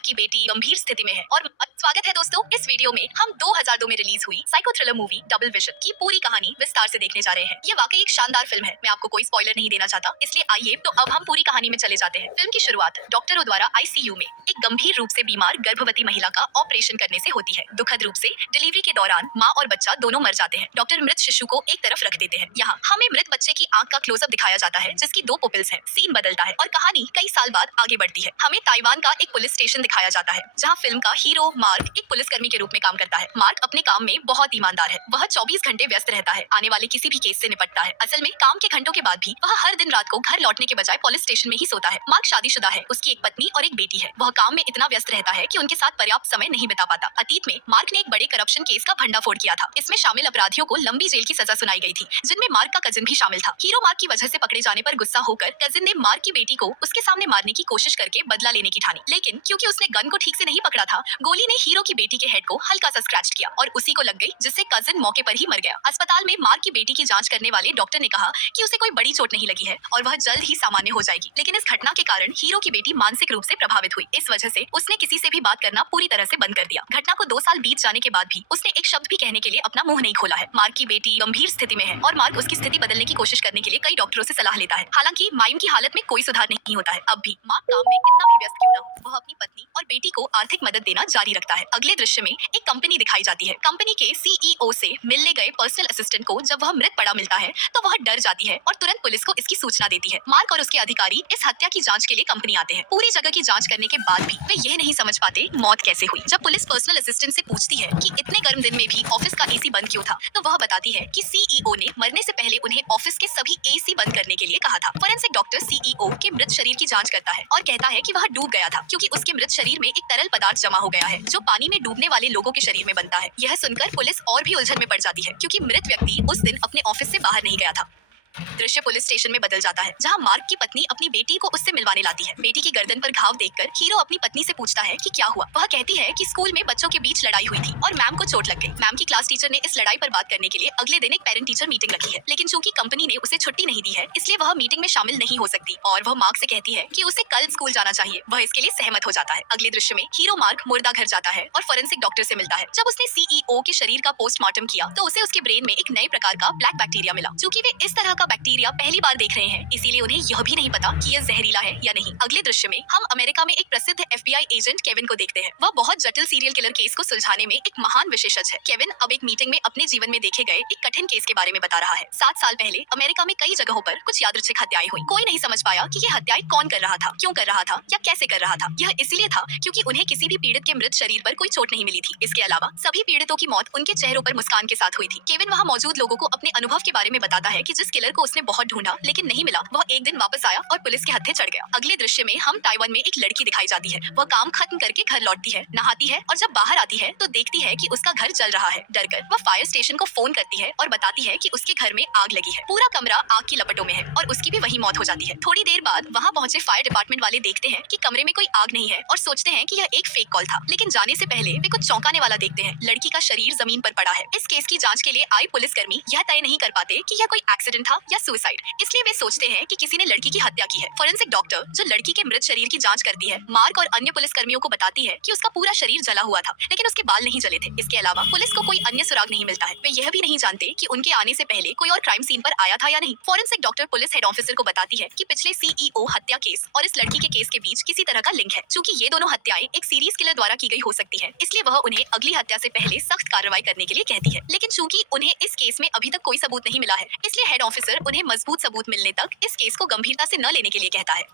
की बेटी गंभीर स्थिति में है। और स्वागत है दोस्तों, इस वीडियो में हम 2002 में रिलीज हुई psycho thriller movie double vision की पूरी कहानी विस्तार से देखने जा रहे हैं। ये वाकई एक शानदार फिल्म है। मैं आपको कोई स्पॉइलर नहीं देना चाहता, इसलिए आइए तो अब हम पूरी कहानी में चले जाते हैं। फिल्म की शुरुआत डॉक्टरों द्वारा आईसीयू में एक गंभीर रूप से बीमार गर्भवती महिला का ऑपरेशन करने से होती है। दुखद रूप से डिलीवरी के दौरान माँ और बच्चा दोनों मर जाते हैं। डॉक्टर मृत शिशु को एक तरफ रख देते हैं। यहाँ हमें मृत बच्चे की आंख का क्लोजअप दिखाया जाता है, जिसकी 2 पुपिल्स हैं। सीन बदलता है और कहानी कई साल बाद आगे बढ़ती है। हमें ताइवान का एक पुलिस स्टेशन दिखाया जाता है, जहाँ फिल्म का हीरो मार्क एक पुलिसकर्मी के रूप में काम करता है। मार्क अपने काम में बहुत ईमानदार है। वह 24 घंटे व्यस्त रहता है, आने वाले किसी भी केस से निपटता है। असल में काम के घंटों के बाद भी वह हर दिन रात को घर लौटने के बजाय पुलिस स्टेशन में ही सोता है। मार्क शादीशुदा है, उसकी एक पत्नी और एक बेटी है। वह काम में इतना व्यस्त रहता है कि उनके साथ पर्याप्त समय नहीं बिता पाता। अतीत में मार्क ने एक बड़े करप्शन केस का भंडाफोड़ किया था। इसमें शामिल अपराधियों को लंबी जेल की सजा सुनाई गई थी, जिनमें मार्क का कजिन भी शामिल था। हीरो मार्क की वजह से पकड़े जाने पर गुस्सा होकर कजिन ने मार्क की बेटी को उसके सामने मारने की कोशिश करके बदला लेने की ठानी, लेकिन क्योंकि उसने गन को ठीक से नहीं पकड़ा था, गोली ने हीरो की बेटी के हेड को हल्का सा स्क्रैच किया और उसी को लग गई, जिससे कजिन मौके पर ही मर गया। अस्पताल में मार्क की बेटी की जांच करने वाले डॉक्टर ने कहा कि उसे कोई बड़ी चोट नहीं लगी है और वह जल्द ही सामान्य हो जाएगी, लेकिन इस घटना के कारण हीरो की बेटी मानसिक रूप से प्रभावित हुई। इस वजह से उसने किसी से भी बात करना पूरी तरह से बंद कर दिया। घटना को 2 साल बीत जाने के बाद भी उसने एक शब्द भी कहने के लिए अपना मुंह नहीं खोला है। मार्क की बेटी गंभीर स्थिति में है और मार्क उसकी स्थिति बदलने की कोशिश करने के लिए कई डॉक्टरों से सलाह लेता है। हालांकि माइम की हालत में कोई सुधार नहीं होता है। अब भी मार्क काम में कितना भी व्यस्त क्यों न हो, वह अपनी पत्नी और बेटी को आर्थिक मदद देना जारी रखता है। अगले दृश्य में एक कंपनी दिखाई जाती है। कंपनी के सीईओ से मिलने गए पर्सनल असिस्टेंट को जब वह मृत पड़ा मिलता है तो वह डर जाती है और तुरंत पुलिस को इसकी सूचना देती है। मार्क और उसके अधिकारी इस हत्या की जांच के लिए कंपनी आते हैं। पूरी जगह की जांच करने के बाद भी वे यह नहीं समझ पाते मौत कैसे हुई। जब पुलिस पर्सनल असिस्टेंट से पूछती है कि इतने गर्म दिन में भी ऑफिस का एसी बंद क्यों था, तो वह बताती है कि सीईओ ने मरने से पहले उन्हें ऑफिस के सभी एसी बंद करने के लिए कहा था। फोरेंसिक डॉक्टर सीईओ के मृत शरीर की जांच करता है और कहता है कि वह डूब गया था, क्योंकि उसके मृत शरीर में एक तरल पदार्थ जमा हो गया है, जो पानी में डूबने वाले लोगों के शरीर में बनता है। यह सुनकर पुलिस और भी उलझन में पड़ जाती है, क्योंकि मृत व्यक्ति उस दिन अपने ऑफिस से बाहर नहीं गया था। दृश्य पुलिस स्टेशन में बदल जाता है, जहां मार्क की पत्नी अपनी बेटी को उससे मिलवाने लाती है। बेटी की गर्दन पर घाव देखकर हीरो अपनी पत्नी से पूछता है कि क्या हुआ। वह कहती है कि स्कूल में बच्चों के बीच लड़ाई हुई थी और मैम को चोट लग गई। मैम की क्लास टीचर ने इस लड़ाई पर बात करने के लिए अगले दिन एक पेरेंट टीचर मीटिंग रखी है, लेकिन चूंकि कंपनी ने उसे छुट्टी नहीं दी है, इसलिए वह मीटिंग में शामिल नहीं हो सकती और वह मार्क से कहती है कि उसे कल स्कूल जाना चाहिए। वह इसके लिए सहमत हो जाता है। अगले दृश्य में हीरो मार्क मुर्दा घर जाता है और फोरेंसिक डॉक्टर से मिलता है। जब उसने सीईओ के शरीर का पोस्टमार्टम किया तो उसे उसके ब्रेन में एक नए प्रकार का ब्लैक बैक्टीरिया मिला। चूंकि वे इस तरह का बैक्टीरिया पहली बार देख रहे हैं, इसीलिए उन्हें यह भी नहीं पता कि यह जहरीला है या नहीं। अगले दृश्य में हम अमेरिका में एक प्रसिद्ध एफबीआई एजेंट केविन को देखते हैं। वह बहुत जटिल सीरियल किलर केस को सुलझाने में एक महान विशेषज्ञ है। केविन अब एक मीटिंग में अपने जीवन में देखे गए एक कठिन केस के बारे में बता रहा है। 7 साल पहले अमेरिका में कई जगहों पर कुछ यादृच्छिक हत्याएं हुई। कोई नहीं समझ पाया कि ये हत्याएं कौन कर रहा था, क्यों कर रहा था या कैसे कर रहा था। यह इसलिए था क्योंकि उन्हें किसी भी पीड़ित के मृत शरीर पर कोई चोट नहीं मिली थी। इसके अलावा सभी पीड़ितों की मौत उनके चेहरों पर मुस्कान के साथ हुई थी। केविन वहाँ मौजूद लोगों को अपने अनुभव के बारे में बताता है कि जिस किलर को उसने बहुत ढूंढा लेकिन नहीं मिला, वह एक दिन वापस आया और पुलिस के हत्थे चढ़ गया। अगले दृश्य में हम ताइवान में एक लड़की दिखाई जाती है। वह काम खत्म करके घर लौटती है, नहाती है और जब बाहर आती है तो देखती है कि उसका घर जल रहा है। डरकर वह फायर स्टेशन को फोन करती है और बताती है कि उसके घर में आग लगी है। पूरा कमरा आग की लपटों में है और उसकी भी वही मौत हो जाती है। थोड़ी देर बाद वहाँ पहुंचे फायर डिपार्टमेंट वाले देखते हैं कि कमरे में कोई आग नहीं है और सोचते हैं कि यह एक फेक कॉल था, लेकिन जाने से पहले वे कुछ चौंकाने वाला देखते हैं। लड़की का शरीर जमीन पर पड़ा है। इस केस की जांच के लिए आए पुलिसकर्मी यह तय नहीं कर पाते कि यह कोई एक्सीडेंट था या सुसाइड, इसलिए वे सोचते हैं कि किसी ने लड़की की हत्या की है। फोरेंसिक डॉक्टर जो लड़की के मृत शरीर की जांच करती है, मार्क और अन्य पुलिसकर्मियों को बताती है कि उसका पूरा शरीर जला हुआ था, लेकिन उसके बाल नहीं जले थे। इसके अलावा पुलिस को कोई अन्य सुराग नहीं मिलता है। वे यह भी नहीं जानते कि उनके आने से पहले कोई और क्राइम सीन पर आया था या नहीं। Forensic doctor police head officer को बताती है कि पिछले सीईओ हत्या केस और इस लड़की के केस के बीच किसी तरह का लिंक है। चूंकि ये दोनों हत्याएं एक सीरीज किलर द्वारा की गई हो सकती है, इसलिए वह उन्हें अगली हत्या से पहले सख्त कार्रवाई करने के लिए कहती है। लेकिन चूंकि उन्हें इस केस में अभी तक कोई सबूत नहीं मिला है, इसलिए हेड ऑफिसर उन्हें मजबूत सबूत मिलने तक इस केस को गंभीरता से न लेने के लिए कहता है।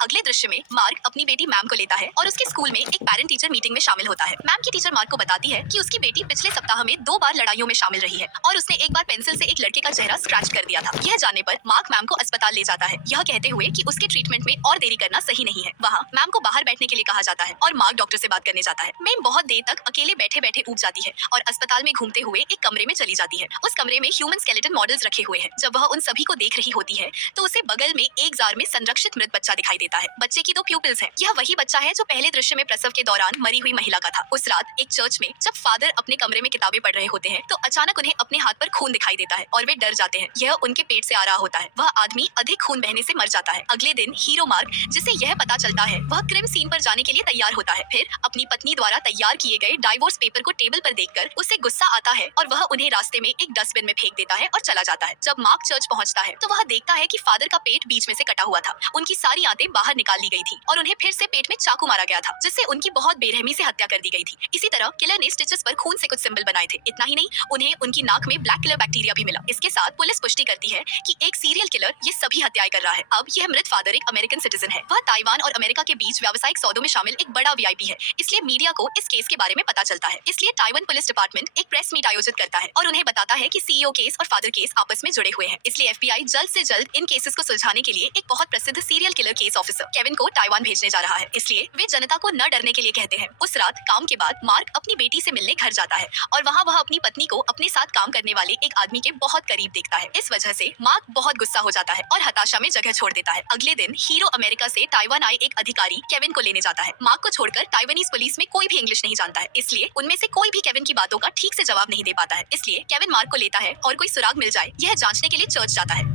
अगले दृश्य में मार्क अपनी बेटी मैम को लेता है और उसके स्कूल में एक पेरेंट टीचर मीटिंग में शामिल होता है। मैम की टीचर मार्क को बताती है कि उसकी बेटी पिछले सप्ताह में 2 बार लड़ाइयों में शामिल रही है और उसने एक बार पेंसिल से एक लड़के का चेहरा स्क्रैच कर दिया था। यह जानने पर मार्क मैम को अस्पताल ले जाता है, यह कहते हुए कि उसके ट्रीटमेंट में और देरी करना सही नहीं है। वहाँ मैम को बाहर बैठने के लिए कहा जाता है और मार्क डॉक्टर से बात करने जाता है। मैम बहुत देर तक अकेले बैठे बैठे ऊब जाती है और अस्पताल में घूमते हुए एक कमरे में चली जाती है। उस कमरे में ह्यूमन स्केलेटन मॉडल्स रखे हुए हैं। जब वह उन सभी को देख रही होती है तो उसे बगल में एक जार में संरक्षित मृत बच्चा दिखाई देता है। देता है। बच्चे की 2 प्यूपिल्स हैं। यह वही बच्चा है जो पहले दृश्य में प्रसव के दौरान मरी हुई महिला का था। उस रात एक चर्च में जब फादर अपने कमरे में किताबें पढ़ रहे होते हैं तो अचानक उन्हें अपने हाथ पर खून दिखाई देता है और वे डर जाते हैं। यह उनके पेट से आ रहा होता है। वह आदमी अधिक खून बहने से मर जाता है। अगले दिन हीरो मार्क, जिसे यह पता चलता है, वह क्राइम सीन पर जाने के लिए तैयार होता है। फिर अपनी पत्नी द्वारा तैयार किए गए डाइवोर्स पेपर को टेबल पर देखकर उसे गुस्सा आता है और वह उन्हें रास्ते में एक डस्टबिन में फेंक देता है और चला जाता है। जब मार्क चर्च पहुंचता है तो वह देखता है कि फादर का पेट बीच में से कटा हुआ था। उनकी सारी आंतें बाहर निकाल ली गई थी और उन्हें फिर से पेट में चाकू मारा गया था, जिससे उनकी बहुत बेरहमी से हत्या कर दी गई थी। इसी तरह किलर ने स्टिचेस पर खून से कुछ सिंबल बनाए थे। इतना ही नहीं, उन्हें उनकी नाक में ब्लैक किलर बैक्टीरिया भी मिला। इसके साथ पुलिस पुष्टि करती है कि एक सीरियल किलर ये सभी हत्याएं कर रहा है। अब यह मृत फादर एक अमेरिकन सिटीजन है। वह ताइवान और अमेरिका के बीच व्यावसायिक सौदों में शामिल एक बड़ा वीआईपी है, इसलिए मीडिया को इस केस के बारे में पता चलता है। इसलिए ताइवान पुलिस डिपार्टमेंट एक प्रेस मीट आयोजित करता है और उन्हें बताता है कि सीईओ केस और फादर केस आपस में जुड़े हुए हैं। इसलिए एफबीआई जल्द से जल्द इन केसेस को सुलझाने के लिए एक बहुत प्रसिद्ध serial killer case officer Kevin को ताइवान भेजने जा रहा है। इसलिए वे जनता को न डरने के लिए कहते हैं। उस रात काम के बाद मार्क अपनी बेटी से मिलने घर जाता है और वहाँ वह अपनी पत्नी को अपने साथ काम करने वाले एक आदमी के बहुत करीब देखता है। इस वजह से मार्क बहुत गुस्सा हो जाता है और हताशा में जगह छोड़ देता है। अगले दिन हीरो अमेरिका से ताइवान आए एक अधिकारी केविन को लेने जाता है। मार्क को छोड़कर ताइवानीज पुलिस में कोई भी इंग्लिश नहीं जानता है, इसलिए उनमें से कोई भी केविन की बातों का ठीक से जवाब नहीं दे पाता है। इसलिए केविन मार्क को लेता है और कोई सुराग मिल जाए यह जांचने के लिए चर्च जाता है।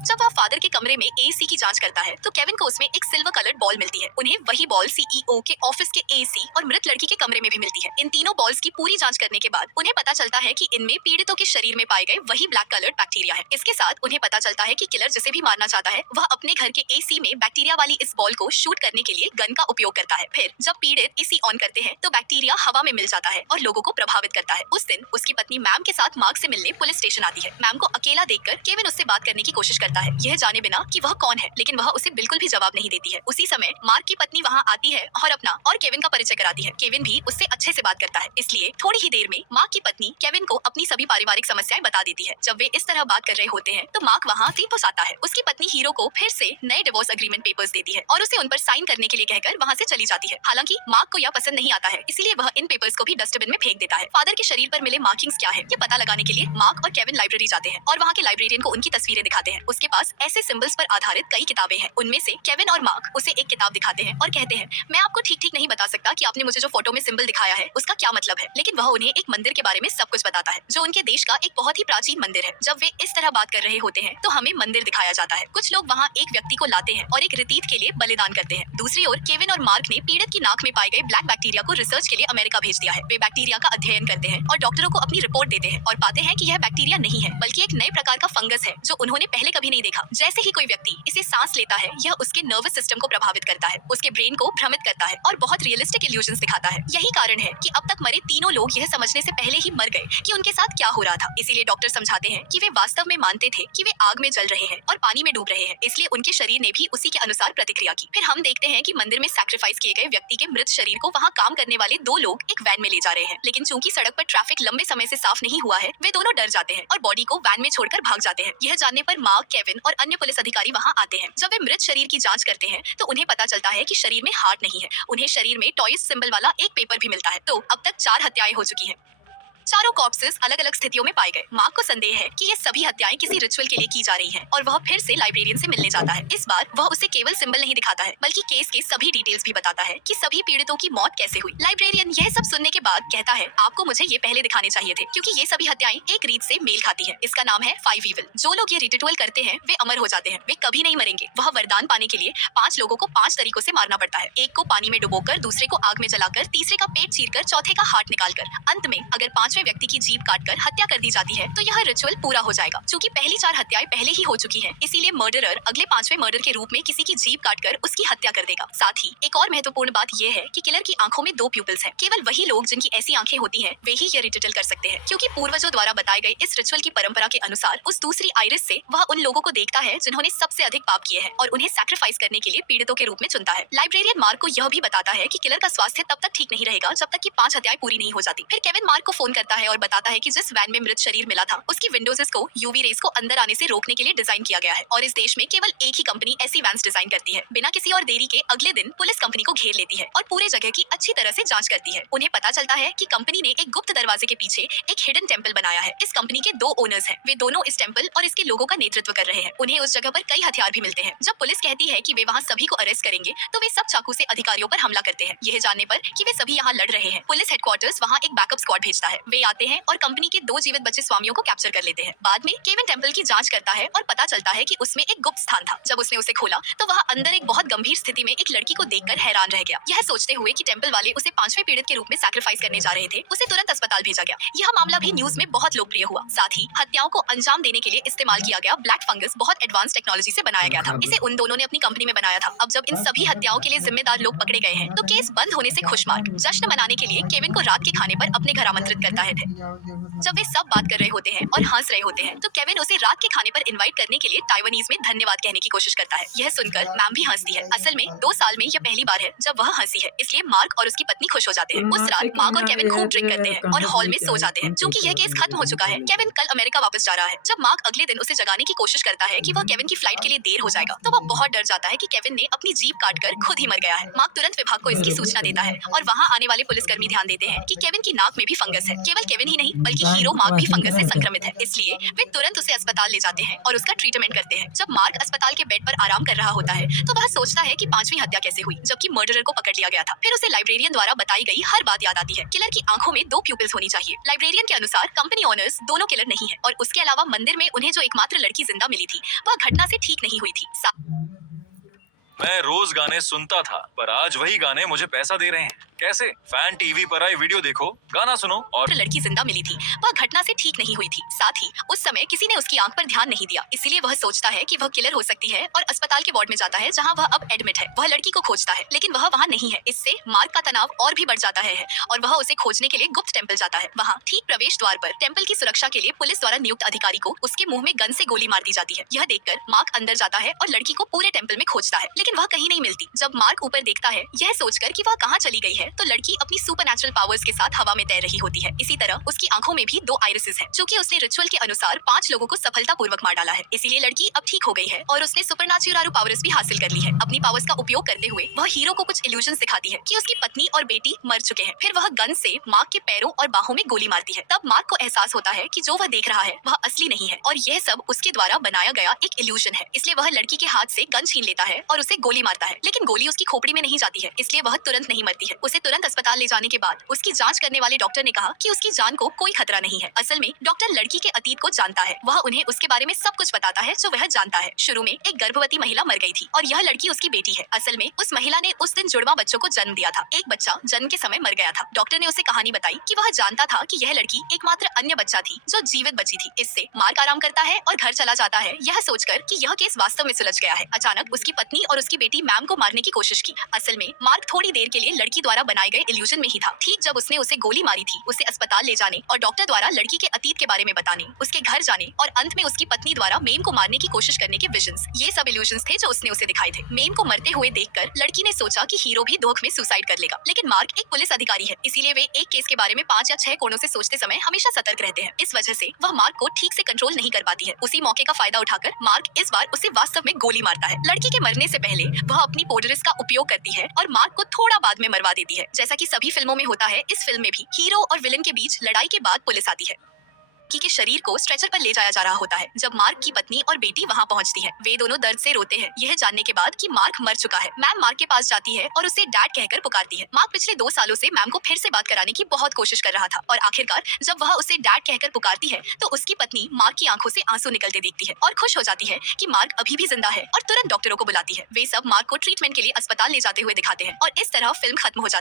जब वह फादर के कमरे में एसी की जांच करता है तो केविन को उसमें एक सिल्वर कलर्ड बॉल मिलती है। उन्हें वही बॉल सीईओ के ऑफिस के एसी और मृत लड़की के कमरे में भी मिलती है। इन तीनों बॉल्स की पूरी जांच करने के बाद उन्हें पता चलता है कि इनमें पीड़ितों के शरीर में पाए गए वही ब्लैक कलर्ड बैक्टीरिया है। इसके साथ उन्हें पता चलता है कि किलर जिसे भी मारना चाहता है वह अपने घर के एसी में बैक्टीरिया वाली इस बॉल को शूट करने के लिए गन का उपयोग करता है। फिर जब पीड़ित एसी ऑन करते हैं तो बैक्टीरिया हवा में मिल जाता है और लोगों को प्रभावित करता है। उस दिन उसकी पत्नी मैम के साथ मार्क से मिलने पुलिस स्टेशन आती है। मैम को अकेला देखकर केविन उससे बात करने की कोशिश करता है, यह जाने बिना कि वह कौन है, लेकिन वह उसे बिल्कुल भी जवाब नहीं देती है। उसी समय मार्क की पत्नी वहाँ आती है और अपना और केविन का परिचय कराती है। केविन भी उससे अच्छे से बात करता है, इसलिए थोड़ी ही देर में मार्क की पत्नी केविन को अपनी सभी पारिवारिक समस्याएं बता देती है। जब वे इस तरह बात कर रहे होते हैं तो मार्क वहाँ वापस आता है। उसकी पत्नी हीरो को फिर से नए डिवोर्स एग्रीमेंट पेपर्स देती है और उसे उन पर साइन करने के लिए कहकर वहाँ से चली जाती है। हालांकि मार्क को यह पसंद नहीं आता है, इसीलिए वह इन पेपर्स को भी डस्टबिन में फेंक देता है। फादर के शरीर पर मिले मार्किंग्स क्या है, ये पता लगाने के लिए मार्क और केविन लाइब्रेरी जाते हैं और वहाँ के लाइब्रेरियन को उनकी तस्वीरें दिखाते हैं। उसके पास ऐसे सिंबल्स पर आधारित कई किताबें हैं। उनमें से केविन और मार्क उसे एक किताब दिखाते हैं और कहते हैं, मैं आपको ठीक नहीं बता सकता कि आपने मुझे जो फोटो में सिंबल दिखाया है उसका क्या मतलब है, लेकिन वह उन्हें एक मंदिर के बारे में सब कुछ बताता है जो उनके देश का एक बहुत ही प्राचीन मंदिर है। जब वे इस तरह बात कर रहे होते हैं तो हमें मंदिर दिखाया जाता है। कुछ लोग वहाँ एक व्यक्ति को लाते हैं और एक रीतीत के लिए बलिदान करते हैं। दूसरी ओर केविन और मार्क ने पीड़ित की नाक में पाए गए ब्लैक बैक्टीरिया को रिसर्च के लिए अमेरिका भेज दिया है। वे बैक्टीरिया का अध्ययन करते हैं और डॉक्टरों को अपनी रिपोर्ट देते हैं और पाते हैं कि यह बैक्टीरिया नहीं है बल्कि एक नए प्रकार का फंगस है जो उन्होंने पहले कभी नहीं देखा। जैसे ही कोई व्यक्ति इसे सांस लेता है यह उसके नर्वस सिस्टम को प्रभावित करता है, उसके ब्रेन को भ्रमित करता है और बहुत रियलिस्टिक इल्यूजन्स दिखाता है। यही कारण है कि अब तक मरे तीनों लोग यह समझने से पहले ही मर गए कि उनके साथ क्या हो रहा था। इसीलिए डॉक्टर समझाते हैं कि वे वास्तव में मानते थे कि वे आग में जल रहे हैं और पानी में डूब रहे हैं, इसलिए उनके शरीर ने भी उसी के अनुसार प्रतिक्रिया की। फिर हम देखते हैं कि मंदिर में सैक्रिफाइस किए गए व्यक्ति के मृत शरीर को वहाँ काम करने वाले दो लोग एक वैन में ले जा रहे हैं, लेकिन चूंकि सड़क पर ट्रैफिक लंबे समय से साफ नहीं हुआ है वे दोनों डर जाते हैं और बॉडी को वैन में छोड़कर भाग जाते हैं। यह जानने पर मार्क, केविन और अन्य पुलिस अधिकारी वहाँ आते हैं। जब वे मृत शरीर की जांच करते हैं तो उन्हें पता चलता है कि शरीर में हार्ट नहीं है। उन्हें शरीर में टॉयज सिंबल वाला एक पेपर भी मिलता है। तो अब तक 4 हत्याएं हो चुकी हैं। चारों कॉर्प्सेस अलग अलग स्थितियों में पाए गए। मार्क को संदेह है कि ये सभी हत्याएं किसी रिचुअल के लिए की जा रही हैं और वह फिर से लाइब्रेरियन से मिलने जाता है। इस बार वह उसे केवल सिंबल नहीं दिखाता है बल्कि केस के सभी डिटेल्स भी बताता है कि सभी पीड़ितों की मौत कैसे हुई। लाइब्रेरियन यह सब सुनने के बाद कहता है, आपको मुझे ये पहले दिखाने चाहिए थे क्योंकि ये सभी हत्याएं एक रीत से मेल खाती है। इसका नाम है 5 ईविल। जो लोग ये रिचुअल करते हैं वे अमर हो जाते हैं, वे कभी नहीं मरेंगे। वह वरदान पाने के लिए 5 लोगों को 5 तरीकों से मारना पड़ता है। एक को पानी में डुबोकर, दूसरे को आग में जलाकर, तीसरे का पेट चीरकर, चौथे का हार्ट निकालकर। अंत में अगर 5वें व्यक्ति की जीभ कर हत्या कर दी जाती है तो यह रिचुअल पूरा हो जाएगा। चूंकि पहली 4 हत्याएं पहले ही हो चुकी हैं, इसीलिए मर्डरर अगले 5वें मर्डर के रूप में किसी की जीभ काटकर उसकी हत्या कर देगा। साथ ही एक और महत्वपूर्ण बात यह है कि किलर की आंखों में 2 प्यूपिल्स हैं। केवल वही लोग जिनकी ऐसी आंखें होती हैं वे ही यह रिचुअल कर सकते हैं, क्योंकि पूर्वजों द्वारा बताए गए इस रिचुअल की परंपरा के अनुसार उस दूसरी आइरिस से वह उन लोगों को देखता है जिन्होंने सबसे अधिक पाप किए हैं और उन्हें सैक्रिफाइस करने के लिए पीड़ितों के रूप में चुनता है। लाइब्रेरियन मार्क को यह भी बताता है कि किलर का स्वास्थ्य तब तक ठीक नहीं रहेगा जब तक कि 5 हत्याएं पूरी नहीं हो जाती। फिर केविन मार्क को फोन करता करता है और बताता है कि जिस वैन में मृत शरीर मिला था उसकी विंडोज को यूवी रेस को अंदर आने से रोकने के लिए डिजाइन किया गया है और इस देश में केवल एक ही कंपनी ऐसी वैन्स डिजाइन करती है। बिना किसी और देरी के अगले दिन पुलिस कंपनी को घेर लेती है और पूरे जगह की अच्छी तरह से जांच करती है। उन्हें पता चलता है कि कंपनी ने एक गुप्त दरवाजे के पीछे एक हिडन टेंपल बनाया है। इस कंपनी के 2 ओनर्स हैं, वे दोनों इस टेंपल और इसके लोगों का नेतृत्व कर रहे हैं। उन्हें उस जगह पर कई हथियार भी मिलते हैं। जब पुलिस कहती है कि वे वहाँ सभी को अरेस्ट करेंगे तो वे सब चाकू से अधिकारियों पर हमला करते हैं। यह जानने पर कि वे सभी यहाँ लड़ रहे हैं, पुलिस हेडक्वार्टर्स वहाँ एक बैकअप स्क्वाड भेजता है। वे आते हैं और कंपनी के 2 जीवित बचे स्वामियों को कैप्चर कर लेते हैं। बाद में केविन टेंपल की जांच करता है और पता चलता है कि उसमें एक गुप्त स्थान था। जब उसने उसे खोला तो वहाँ अंदर एक बहुत गंभीर स्थिति में एक लड़की को देखकर हैरान रह गया। यह सोचते हुए कि टेंपल वाले उसे 5वें पीड़ित के रूप में सैक्रिफाइस करने जा रहे थे, उसे तुरंत अस्पताल भेजा गया। यह मामला भी न्यूज में बहुत लोकप्रिय हुआ। साथ ही हत्याओं को अंजाम देने के लिए इस्तेमाल किया गया ब्लैक फंगस बहुत एडवांस टेक्नोलॉजी से बनाया गया था। इसे उन दोनों ने अपनी कंपनी में बनाया था। अब जब इन सभी हत्याओं के लिए जिम्मेदार लोग पकड़े गए हैं तो केस बंद होने से खुश मार्क जश्न मनाने के लिए केविन को रात के खाने पर अपने घर आमंत्रित करता है। जब वे सब बात कर रहे होते हैं और हंस रहे होते हैं तो केविन उसे रात के खाने पर इनवाइट करने के लिए ताइवानीज में धन्यवाद कहने की कोशिश करता है। यह सुनकर मैम भी हंसती है। असल में 2 साल में यह पहली बार है जब वह हंसी है, इसलिए मार्क और उसकी पत्नी खुश हो जाते हैं। उस रात मार्क और केविन खूब ड्रिंक करते हैं और हॉल में सो जाते हैं। चूंकि यह केस खत्म हो चुका है, केविन कल अमेरिका वापस जा रहा है। जब मार्क अगले दिन उसे जगाने की कोशिश करता है कि वह केविन की फ्लाइट के लिए देर हो जाएगा तो वह बहुत डर जाता है कि केविन ने अपनी जीभ काटकर खुद ही मर गया है। मार्क तुरंत विभाग को इसकी सूचना देता है और वहाँ आने वाले पुलिसकर्मी ध्यान देते हैं कि केविन की नाक में भी फंगस है। केवल केविन ही नहीं बल्कि हीरो मार्क भी फंगस से संक्रमित है, इसलिए वे तुरंत उसे अस्पताल ले जाते हैं और उसका ट्रीटमेंट करते हैं। जब मार्क अस्पताल के बेड पर आराम कर रहा होता है तो वह सोचता है कि 5वीं हत्या कैसे हुई जबकि मर्डरर को पकड़ लिया गया था। फिर उसे लाइब्रेरियन द्वारा बताई गई हर बात याद आती है। किलर की आंखों में 2 प्यूपिल्स होनी चाहिए। लाइब्रेरियन के अनुसार कंपनी ओनर्स दोनों किलर नहीं है और उसके अलावा मंदिर में उन्हें जो एकमात्र लड़की जिंदा मिली थी वह घटना से ठीक नहीं हुई थी। मैं रोज गाने सुनता था पर आज वही गाने मुझे पैसा दे रहे हैं। कैसे? फैन टीवी पर आई वीडियो देखो, गाना सुनो और लड़की जिंदा मिली थी वह घटना से ठीक नहीं हुई थी। साथ ही उस समय किसी ने उसकी आंख पर ध्यान नहीं दिया, इसीलिए वह सोचता है कि वह किलर हो सकती है और अस्पताल के वार्ड में जाता है जहां वह अब एडमिट है। वह लड़की को खोजता है लेकिन वह वहां नहीं है। इससे मार्क का तनाव और भी बढ़ जाता है और वह उसे खोजने के लिए गुप्त टेंपल जाता है। वहाँ ठीक प्रवेश द्वार पर टेंपल की सुरक्षा के लिए पुलिस द्वारा नियुक्त अधिकारी को उसके मुंह में गन से गोली मार दी जाती है। यह देखकर मार्क अंदर जाता है और लड़की को पूरे टेंपल में खोजता है लेकिन वह कहीं नहीं मिलती। जब मार्क ऊपर देखता है यह सोचकर कि वह कहाँ चली गई है तो लड़की अपनी सुपरनैचुरल पावर्स के साथ हवा में तैर रही होती है। इसी तरह उसकी आंखों में भी 2 आइरिसेस हैं, चूंकि उसने रिचुअल के अनुसार 5 लोगों को सफलतापूर्वक मार डाला है, इसीलिए लड़की अब ठीक हो गई है और उसने सुपरनैचुरल पावर्स भी हासिल कर ली है। अपनी पावर्स का उपयोग करते हुए वह हीरो को कुछ इल्यूजन्स दिखाती है कि उसकी पत्नी और बेटी मर चुके हैं। फिर वह गन से मार्क के पैरों और बाहों में गोली मारती है। तब मार्क को एहसास होता है कि जो वह देख रहा है वह असली नहीं है और यह सब उसके द्वारा बनाया गया एक इल्यूजन है। इसलिए वह लड़की के हाथ से गन छीन लेता है और उसे गोली मारता है, लेकिन गोली उसकी खोपड़ी में नहीं जाती है, इसलिए वह तुरंत नहीं मरती है। उसे तुरंत अस्पताल ले जाने के बाद उसकी जांच करने वाले डॉक्टर ने कहा कि उसकी जान को कोई खतरा नहीं है। असल में डॉक्टर लड़की के अतीत को जानता है, वह उन्हें उसके बारे में सब कुछ बताता है जो वह जानता है। शुरू में एक गर्भवती महिला मर गई थी और यह लड़की उसकी बेटी है। असल में उस महिला ने उस दिन जुड़वा बच्चों को जन्म दिया था। एक बच्चा जन्म के समय मर गया था। डॉक्टर ने उसे कहानी बताई कि वह जानता था कि यह लड़की एकमात्र अन्य बच्चा थी जो जीवित बची थी। इससे मार्क आराम करता है और घर चला जाता है यह सोचकर कि यह केस वास्तव में सुलझ गया है। अचानक उसकी पत्नी और उसकी बेटी मैम को मारने की कोशिश की। असल में मार्क थोड़ी देर के लिए लड़की द्वारा बनाए गए इल्यूजन में ही था। ठीक जब उसने उसे गोली मारी थी, उसे अस्पताल ले जाने और डॉक्टर द्वारा लड़की के अतीत के बारे में बताने, उसके घर जाने और अंत में उसकी पत्नी द्वारा मेम को मारने की कोशिश करने के विजन्स, ये सब इल्यूजन्स थे जो उसने उसे दिखाए थे। मेम को मरते हुए देखकर लड़की ने सोचा कि हीरो भी दुख में सुसाइड कर लेगा, लेकिन मार्क एक पुलिस अधिकारी है, इसीलिए वे एक केस के बारे में 5 या 6 कोणों से सोचते समय हमेशा सतर्क रहते हैं। इस वजह से वह मार्क को ठीक से कंट्रोल नहीं कर पाती है। उसी मौके का फायदा उठाकर मार्क इस बार उसे वास्तव में गोली मारता है। लड़की के मरने से पहले वह अपनी पोडरिस का उपयोग करती है और मार्क को थोड़ा बाद में मरवा देती है। जैसा कि सभी फिल्मों में होता है, इस फिल्म में भी हीरो और विलन के बीच लड़ाई के बाद पुलिस आती है। के शरीर को स्ट्रेचर पर ले जाया जा रहा होता है। जब मार्क की पत्नी और बेटी वहां पहुंचती है, वे दोनों दर्द से रोते हैं, यह जानने के बाद कि मार्क मर चुका है। मैम मार्क के पास जाती है और उसे डैड कहकर पुकारती है। मार्क पिछले 2 सालों से मैम को फिर से बात कराने की बहुत कोशिश कर रहा था और आखिरकार जब वह उसे डैड कहकर पुकारती है तो उसकी पत्नी मार्क की आंखों से आंसू निकलते देखती है और खुश हो जाती है कि मार्क अभी भी जिंदा है और तुरंत डॉक्टरों को बुलाती है। वे सब मार्क को ट्रीटमेंट के लिए अस्पताल ले जाते हुए दिखाते हैं और इस तरह फिल्म खत्म हो जाती है।